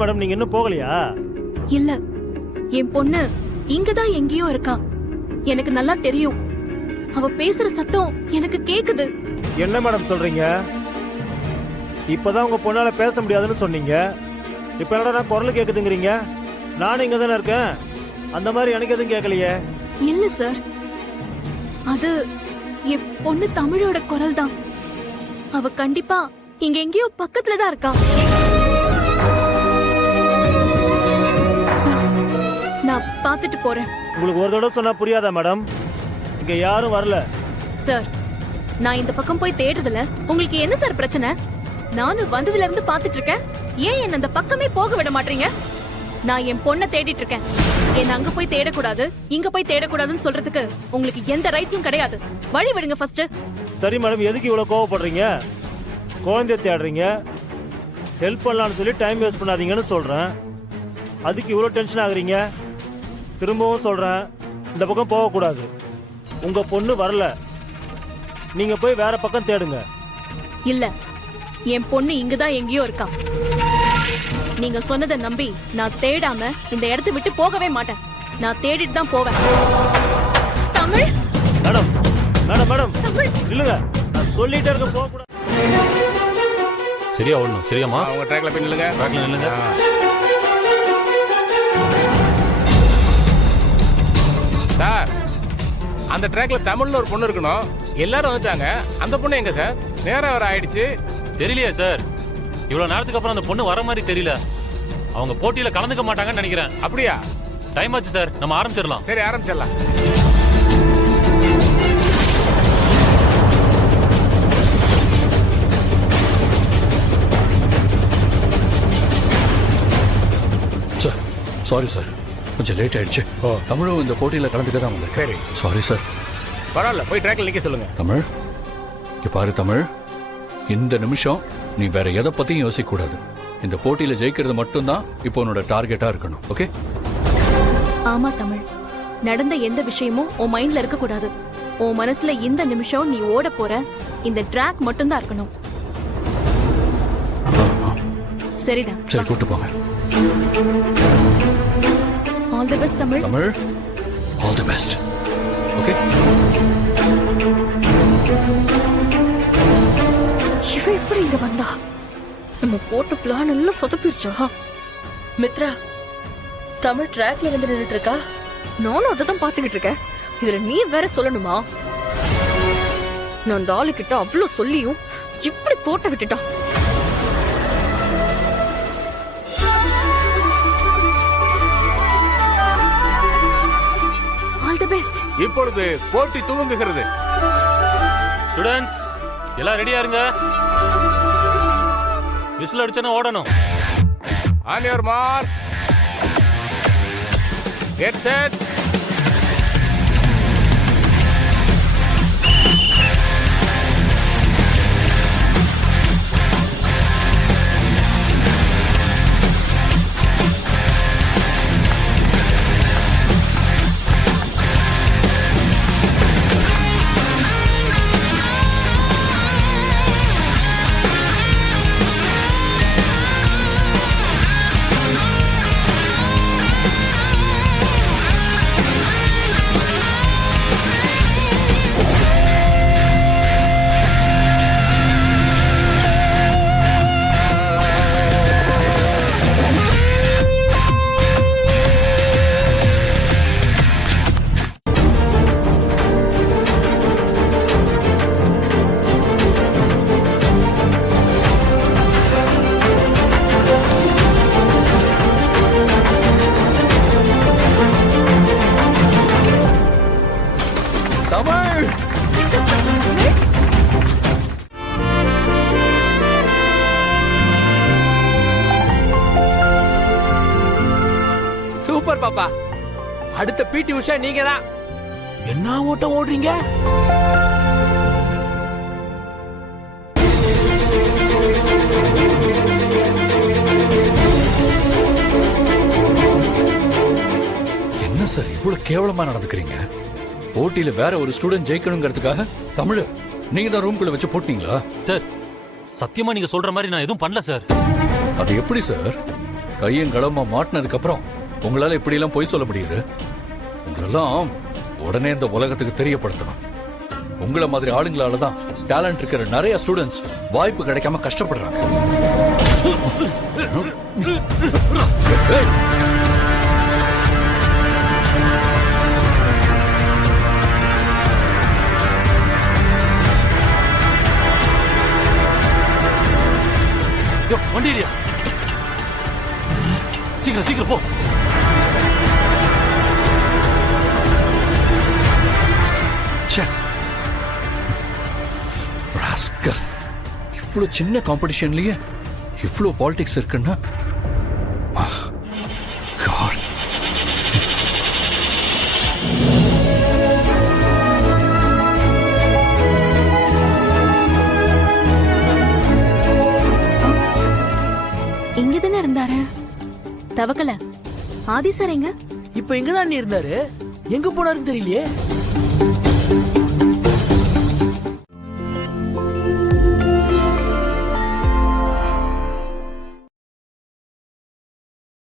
Madam நீங்க இன்னும் போகலையா? இல்ல, என் பொண்ணு இங்கதான் எங்கேயோ இருக்கா. எனக்கு நல்லா தெரியும். அவ பேசுற சத்தம் எனக்கு கேக்குது. என்ன மேடம் சொல்றீங்க? இப்பதான் உங்க பொண்ணால பேச முடியாதுன்னு சொன்னீங்க. இப்ப என்னடா நான் குரல் கேக்குதுங்கிறீங்க? நானும் இங்க தானே இருக்கேன். அந்த மாதிரி எனக்கு எதுவும் கேட்கலையே. இல்ல சார், அது என் பொண்ணு தமிழோட குரல் தான். அவ கண்டிப்பா இங்க எங்கேயோ பக்கத்துல தான் இருக்கா. நான் பாத்துட்டு போறேன். உங்களுக்கு ஒரு தடவை சொன்னா புரியாதா மேடம்? இங்க யாரும் வரல. சார், நான் இந்த பக்கம் போய் தேடுறதுல உங்களுக்கு என்ன சார் பிரச்சனை? நானும் வந்ததுல இருந்து பாத்துட்டு இருக்கேன். ஏன் என்ன அந்த பக்கமே போக விட மாட்டீங்க? நான் என் பொண்ணை தேடிட்டு இருக்கேன். என்ன அங்க போய் தேடக்கூடாது, இங்க போய் தேடக்கூடாதுன்னு சொல்றதுக்கு உங்களுக்கு எந்த ரைட்ஸும் கிடையாது. வழி விடுங்க ஃபர்ஸ்ட். சரி மேடம், எதுக்கு இவ்வளவு கோவப்படுறீங்க? குழந்தைய தேடுறீங்க, ஹெல்ப் பண்ணலாம்னு சொல்லி டைம் வேஸ்ட் பண்ணாதீங்கன்னு சொல்றேன். அதுக்கு இவ்வளவு டென்ஷன் ஆகுறீங்க? திரும்பவும் சொல்றேன், இந்த பக்கம் போகக்கூடாது. உங்க பொண்ணு வரல, நீங்க போய் வேற பக்கம் தேடுங்க. இல்ல, என் பொண்ணு இங்கதான் எங்கேயோ இருக்கா. நீங்க சொன்னதை நம்பி நான் தேடாம இந்த இடத்தை விட்டு போகவே மாட்டேன். நான் தேடிட்டு தான் போவேன். தமிழ் மேடம் மேடம் மேடம் இல்லங்க, நான் சொல்லிட்டே இருக்க, போக கூடாது. சரியா ஒண்ணும் சரியாமா? உங்க ட்ராக்ல போய் நில்லுங்க. ட்ராக்ல நில்லுங்க. சார், அந்த ட்ராக்ல தமிழ்னு ஒரு பொண்ணு இருக்கணும். எல்லாரும் வந்துட்டாங்க. அந்த பொண்ணு எங்க சார்? நேரம் வர ஆயிடுச்சு. தெரியலையா சார்? இவ்வளவு நேரத்துக்கு அப்புறம் அந்த பொண்ணு வர மாதிரி தெரியல. அவங்க போட்டியில கலந்துக்க மாட்டாங்கன்னு நினைக்கிறேன். அப்படியா? டைம் ஆச்சு சார், நம்ம ஆரம்பிச்சிடலாம். சரி, ஆரம்பிச்சிடலாம். சார், சாரி சார், கொஞ்சம் லேட் ஆயிடுச்சு. தமிழும் இந்த போட்டியில கலந்துக்க தான் வந்தேன். சரி, சாரி சார். பரவாயில்ல, போய் ட்ராக்ல நிக்க சொல்லுங்க. தமிழ், இங்க பாரு தமிழ், இந்த நிமிஷம் நீ வேற எதை பத்தியும் யோசிக்க கூடாது. இந்த போட்டியில ஜெயிக்கிறது மட்டும்தான் இப்போ உன்னோட டார்கெட்டா இருக்கணும். ஓகே? ஆமா தமிழ், நடந்த எந்த விஷயமும் உன் மைண்ட்ல இருக்க கூடாது. உன் மனசுல இந்த நிமிஷம் நீ ஓட போற இந்த ட்ராக் மட்டும் தான் இருக்கணும். சரிடா, சரி, கூட்டு போங்க. All the best Tamil. Tamil, all the best. Okay? இவ எப்படி இங்க வந்தா? நம்ம போட்ட பிளான் எல்லாம் சொதப்பிருச்சா? மித்ரா, தமிழ் ட்ராக்ல வந்து நின்னுட்டு இருக்கா. நானும் அதான் பாத்துக்கிட்டு இருக்கேன். இதுல நீ வேற சொல்லணுமா? நான் அந்த ஆளு கிட்ட அவ்வளவு சொல்லியும் இப்படி போட்ட விட்டுட்டான். All the best. இப்பொழுது போட்டி துவங்குகிறது. ஸ்டூடண்ட்ஸ் எல்லாம் ரெடியா இருங்க. விசில் அடிச்சனா ஓடணும். On your mark, get set. Tamil, super பாப்பா. அடுத்த பிடி உஷா நீங்க தான். என்ன ஓட்டம் ஓடுறீங்க? என்ன சார் இவ்வளவு கேவலமா நடந்துக்கிறீங்க? போட்டியில வேற ஒரு ஸ்டூடெண்ட் ஜெயிக்கணுங்கிறதுக்காக தமிழ் நீங்க தான் ரூம்குள்ள வச்சு போட்டீங்களா? சார், சத்தியமா நீங்க சொல்ற மாதிரி நான் எதுவும் பண்ணல சார். அது எப்படி சார்? கையும் களமா மாட்டினதுக்கு அப்புறம் உங்களால இப்படி எல்லாம் பொய் சொல்ல முடியுது? உங்களெல்லாம் உடனே இந்த உலகத்துக்கு தெரியப்படுத்தணும். உங்களை மாதிரி ஆளுங்களால தான் டேலண்ட் இருக்கிற நிறைய ஸ்டூடெண்ட்ஸ் வாய்ப்பு கிடைக்காம கஷ்டப்படுறாங்க. வண்டி இல்லையா? சீக்கிரம் சீக்கிரம் போ. இவ்வளவு சின்ன காம்படிஷன்லயே இவ்வளவு பாலிடிக்ஸ் இருக்குன்னா God. இங்கதானே இருந்தாரு தவக்கல. ஆதி சார் எங்க? இப்ப எங்கதான் இருந்தாரு? எங்க போனாருன்னு தெரியலையே.